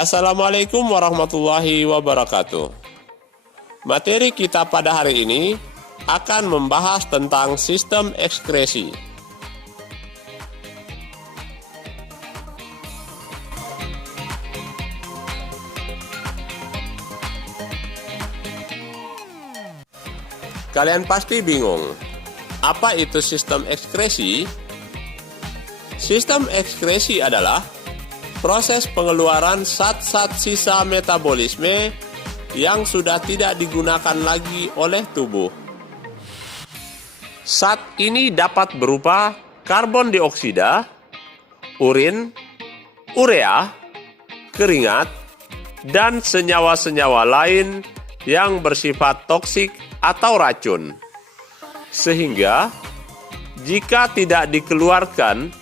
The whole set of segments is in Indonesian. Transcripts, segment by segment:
Assalamualaikum warahmatullahi wabarakatuh. Materi kita pada hari ini akan membahas tentang sistem ekskresi. Kalian pasti bingung, apa itu sistem ekskresi? Sistem ekskresi adalah proses pengeluaran zat-zat sisa metabolisme yang sudah tidak digunakan lagi oleh tubuh. Zat ini dapat berupa karbon dioksida, urin, urea, keringat, dan senyawa-senyawa lain yang bersifat toksik atau racun. Sehingga, jika tidak dikeluarkan,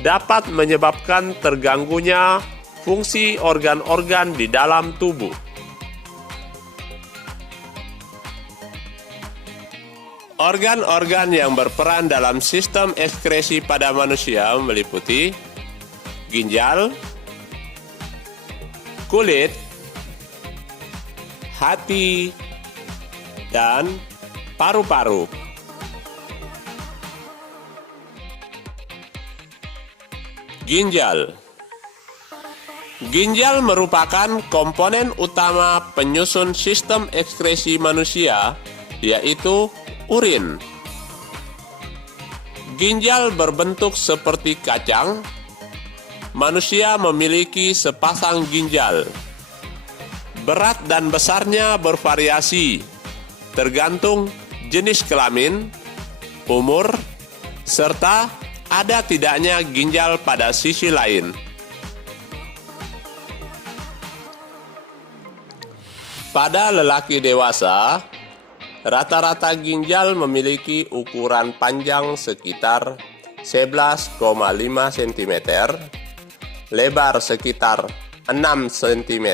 dapat menyebabkan terganggunya fungsi organ-organ di dalam tubuh. Organ-organ yang berperan dalam sistem ekskresi pada manusia meliputi ginjal, kulit, hati, dan paru-paru. Ginjal. Ginjal merupakan komponen utama penyusun sistem ekskresi manusia, yaitu urin. Ginjal berbentuk seperti kacang. Manusia memiliki sepasang ginjal. Berat dan besarnya bervariasi, tergantung jenis kelamin, umur, serta ada tidaknya ginjal pada sisi lain. Pada lelaki dewasa, rata-rata ginjal memiliki ukuran panjang sekitar 11,5 cm, lebar sekitar 6 cm,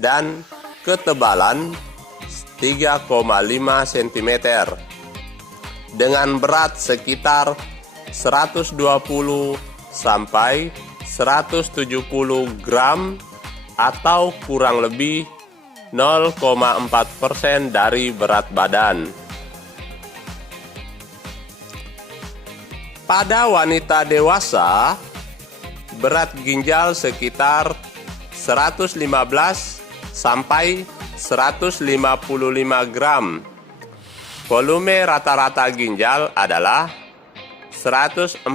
dan ketebalan 3,5 cm, dengan berat sekitar 120 sampai 170 gram atau kurang lebih 0,4% dari berat badan. Pada wanita dewasa, berat ginjal sekitar 115 sampai 155 gram. Volume rata-rata ginjal adalah 146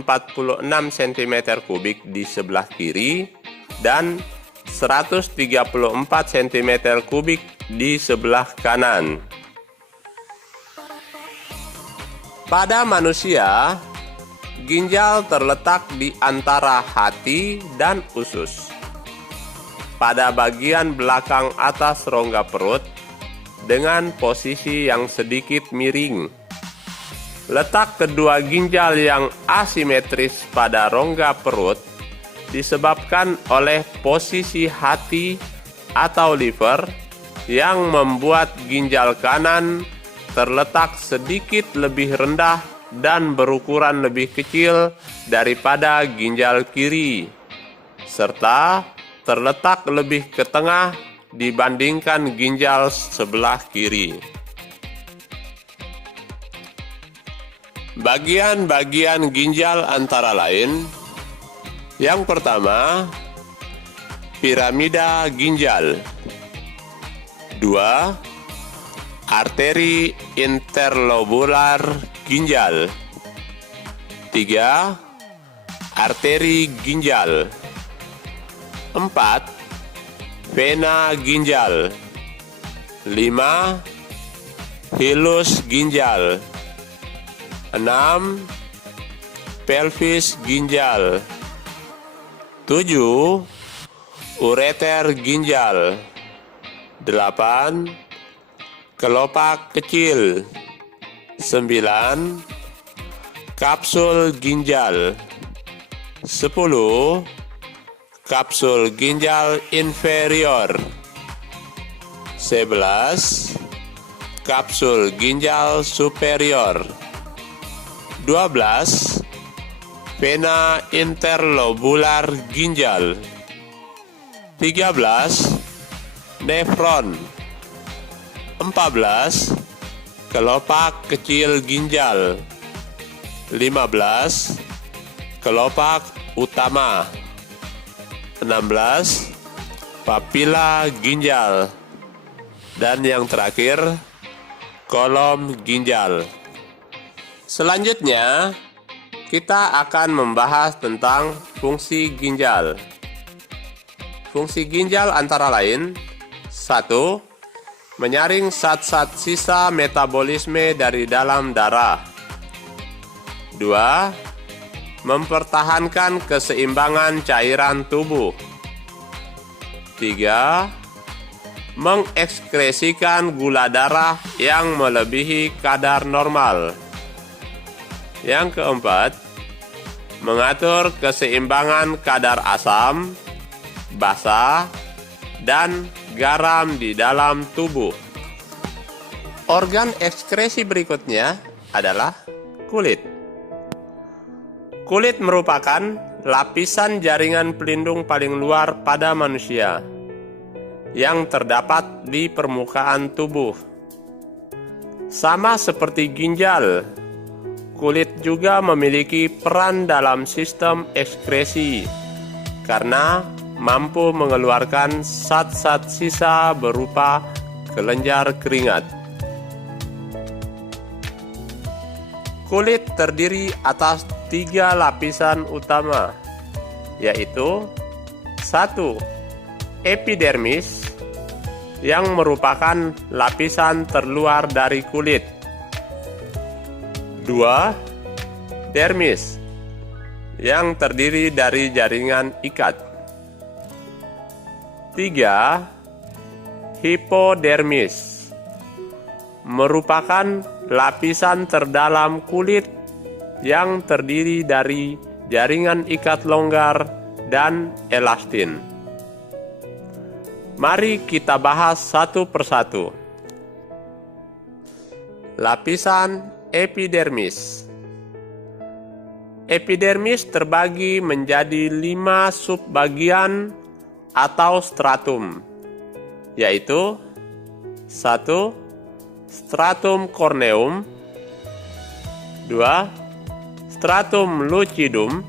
cm3 di sebelah kiri dan 134 cm3 di sebelah kanan. Pada manusia, ginjal terletak di antara hati dan usus. Pada bagian belakang atas rongga perut dengan posisi yang sedikit miring. Letak kedua ginjal yang asimetris pada rongga perut disebabkan oleh posisi hati atau liver yang membuat ginjal kanan terletak sedikit lebih rendah dan berukuran lebih kecil daripada ginjal kiri, serta terletak lebih ke tengah dibandingkan ginjal sebelah kiri. Bagian-bagian ginjal antara lain: yang pertama, piramida ginjal. 2. Arteri interlobular ginjal. 3. Arteri ginjal. 4. Vena ginjal. 5. Hilus ginjal. 6. Pelvis ginjal. 7. Ureter ginjal. 8. Kelopak kecil. 9. Kapsul ginjal. 10. Kapsul ginjal inferior. 11. Kapsul ginjal superior. 12. Vena interlobular ginjal. 13. Nefron. 14. Kelopak kecil ginjal. 15. Kelopak utama. 16. Papila ginjal. Dan yang terakhir, kolom ginjal. Selanjutnya, kita akan membahas tentang fungsi ginjal. Fungsi ginjal antara lain: 1. Menyaring zat-zat sisa metabolisme dari dalam darah. 2. Mempertahankan keseimbangan cairan tubuh. 3. Mengekskresikan gula darah yang melebihi kadar normal. Yang keempat, mengatur keseimbangan kadar asam, basa, dan garam di dalam tubuh. Organ ekskresi berikutnya adalah kulit. Kulit merupakan lapisan jaringan pelindung paling luar pada manusia yang terdapat di permukaan tubuh. Sama seperti ginjal, kulit juga memiliki peran dalam sistem ekskresi karena mampu mengeluarkan zat-zat sisa berupa kelenjar keringat. Kulit terdiri atas 3 lapisan utama, yaitu 1. Epidermis, yang merupakan lapisan terluar dari kulit. 2. Dermis, yang terdiri dari jaringan ikat. 3. Hipodermis, merupakan lapisan terdalam kulit yang terdiri dari jaringan ikat longgar dan elastin. Mari kita bahas satu persatu. Lapisan epidermis. Epidermis terbagi menjadi 5 subbagian atau stratum, yaitu 1. Stratum corneum. 2. Stratum lucidum.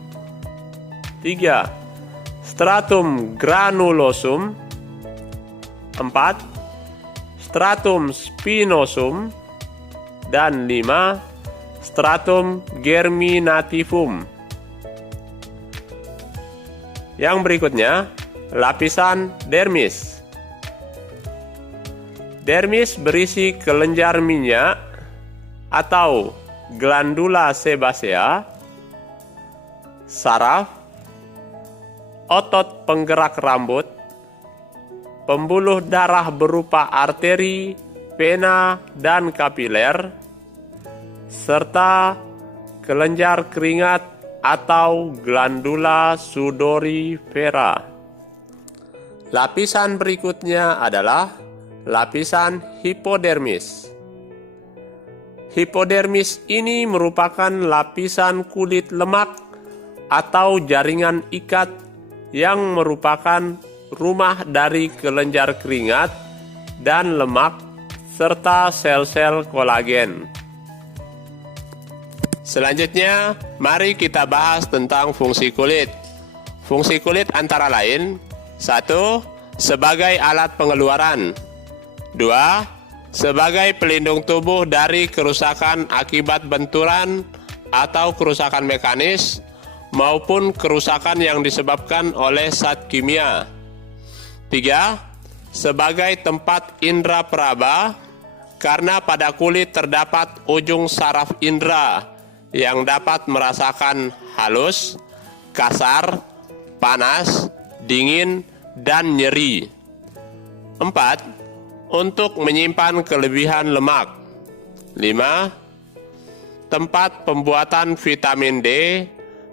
3. Stratum granulosum. 4. Stratum spinosum. Dan 5. Stratum germinativum. Yang berikutnya, lapisan dermis. Dermis berisi kelenjar minyak atau glandula sebasea, saraf, otot penggerak rambut, pembuluh darah berupa arteri, vena, dan kapiler, serta kelenjar keringat atau glandula sudorifera. Lapisan berikutnya adalah lapisan hipodermis. Hipodermis ini merupakan lapisan kulit lemak atau jaringan ikat yang merupakan rumah dari kelenjar keringat dan lemak serta sel-sel kolagen. Selanjutnya, mari kita bahas tentang fungsi kulit. Fungsi kulit antara lain: 1. Sebagai alat pengeluaran. 2. Sebagai pelindung tubuh dari kerusakan akibat benturan atau kerusakan mekanis maupun kerusakan yang disebabkan oleh zat kimia. 3. Sebagai tempat indera peraba, karena pada kulit terdapat ujung saraf indera yang dapat merasakan halus, kasar, panas, dingin, dan nyeri. 4. Untuk menyimpan kelebihan lemak. 5. Tempat pembuatan vitamin D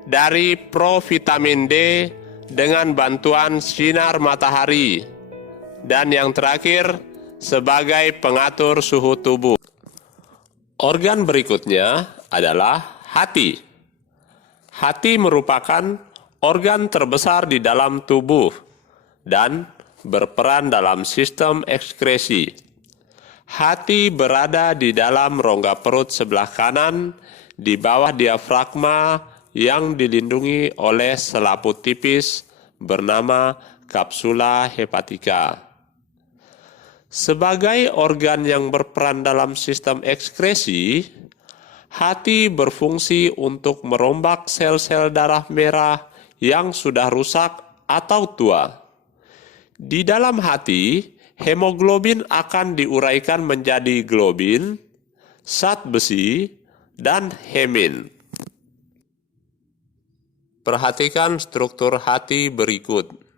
dari provitamin D dengan bantuan sinar matahari. Dan yang terakhir, sebagai pengatur suhu tubuh. Organ berikutnya adalah hati. Hati merupakan organ terbesar di dalam tubuh dan berperan dalam sistem ekskresi. Hati berada di dalam rongga perut sebelah kanan, di bawah diafragma yang dilindungi oleh selaput tipis bernama kapsula hepatika. Sebagai organ yang berperan dalam sistem ekskresi, hati berfungsi untuk merombak sel-sel darah merah yang sudah rusak atau tua. Di dalam hati, hemoglobin akan diuraikan menjadi globin, zat besi, dan hemin. Perhatikan struktur hati berikut.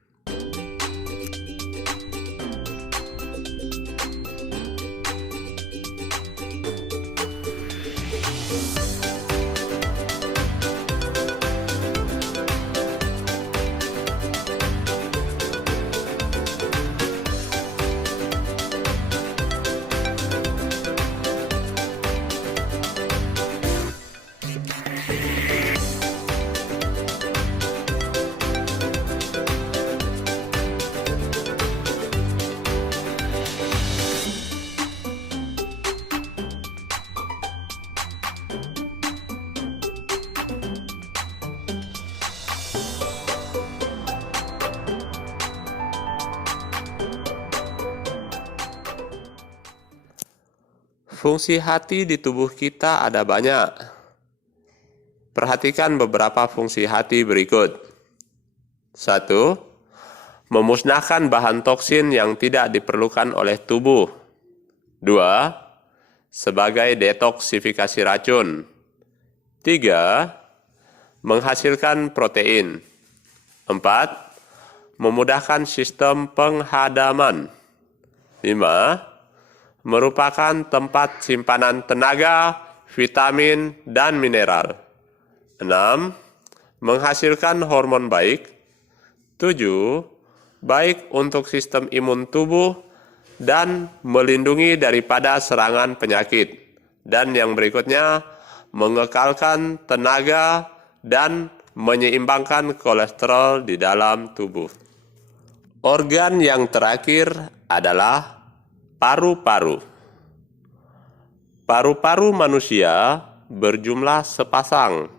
Fungsi hati di tubuh kita ada banyak. Perhatikan beberapa fungsi hati berikut. 1. Memusnahkan bahan toksin yang tidak diperlukan oleh tubuh. 2. Sebagai detoksifikasi racun. 3. Menghasilkan protein. 4. Memudahkan sistem penghadaman. 5. Merupakan tempat simpanan tenaga, vitamin, dan mineral. 6. Menghasilkan hormon baik. 7. Baik untuk sistem imun tubuh dan melindungi daripada serangan penyakit. Dan yang berikutnya, mengekalkan tenaga dan menyeimbangkan kolesterol di dalam tubuh. Organ yang terakhir adalah paru-paru. Paru-paru manusia berjumlah sepasang,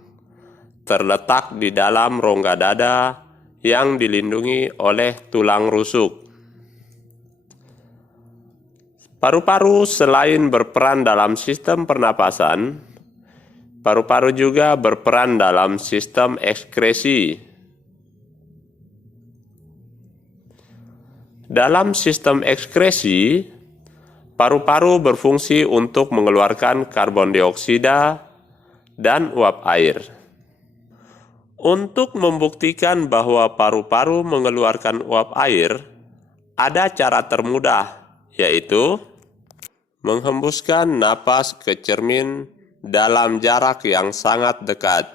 terletak di dalam rongga dada yang dilindungi oleh tulang rusuk. Paru-paru selain berperan dalam sistem pernapasan, paru-paru juga berperan dalam sistem ekskresi. Dalam sistem ekskresi, paru-paru berfungsi untuk mengeluarkan karbon dioksida dan uap air. Untuk membuktikan bahwa paru-paru mengeluarkan uap air, ada cara termudah, yaitu menghembuskan napas ke cermin dalam jarak yang sangat dekat.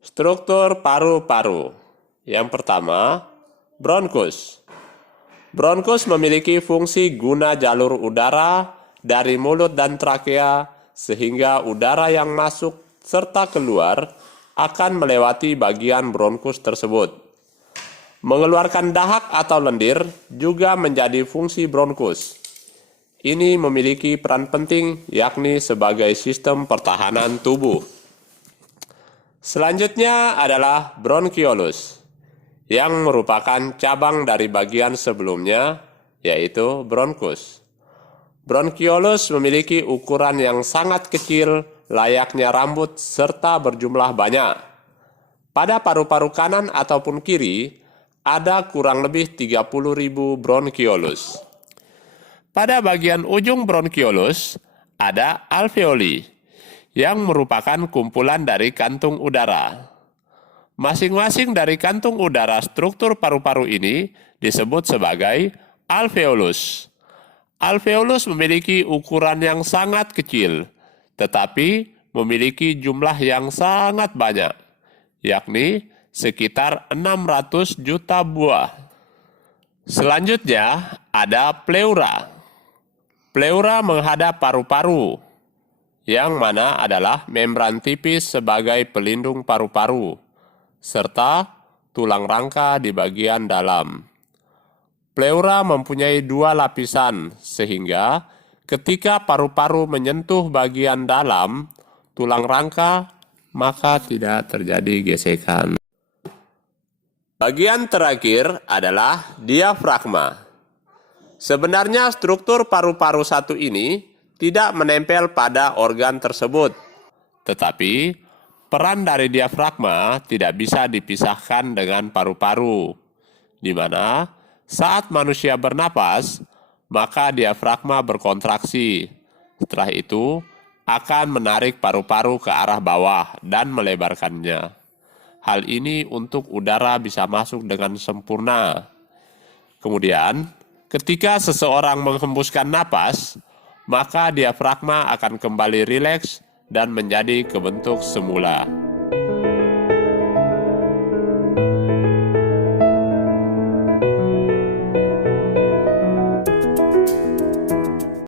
Struktur paru-paru. Yang pertama, bronkus. Bronkus memiliki fungsi guna jalur udara dari mulut dan trakea sehingga udara yang masuk serta keluar akan melewati bagian bronkus tersebut. Mengeluarkan dahak atau lendir juga menjadi fungsi bronkus. Ini memiliki peran penting yakni sebagai sistem pertahanan tubuh. Selanjutnya adalah bronkiolus, yang merupakan cabang dari bagian sebelumnya, yaitu bronkus. Bronkiolus memiliki ukuran yang sangat kecil, layaknya rambut, serta berjumlah banyak. Pada paru-paru kanan ataupun kiri, ada kurang lebih 30.000 bronkiolus. Pada bagian ujung bronkiolus, ada alveoli, yang merupakan kumpulan dari kantung udara. Masing-masing dari kantung udara struktur paru-paru ini disebut sebagai alveolus. Alveolus memiliki ukuran yang sangat kecil, tetapi memiliki jumlah yang sangat banyak, yakni sekitar 600 juta buah. Selanjutnya ada pleura. Pleura menghadap paru-paru, yang mana adalah membran tipis sebagai pelindung paru-paru. serta tulang rangka di bagian dalam. Pleura mempunyai 2 lapisan, sehingga ketika paru-paru menyentuh bagian dalam tulang rangka, maka tidak terjadi gesekan. Bagian terakhir adalah diafragma. Sebenarnya struktur paru-paru satu ini tidak menempel pada organ tersebut, tetapi peran dari diafragma tidak bisa dipisahkan dengan paru-paru, di mana saat manusia bernapas, maka diafragma berkontraksi. Setelah itu, akan menarik paru-paru ke arah bawah dan melebarkannya. Hal ini untuk udara bisa masuk dengan sempurna. Kemudian, ketika seseorang menghembuskan napas, maka diafragma akan kembali rileks dan menjadi kebentuk semula.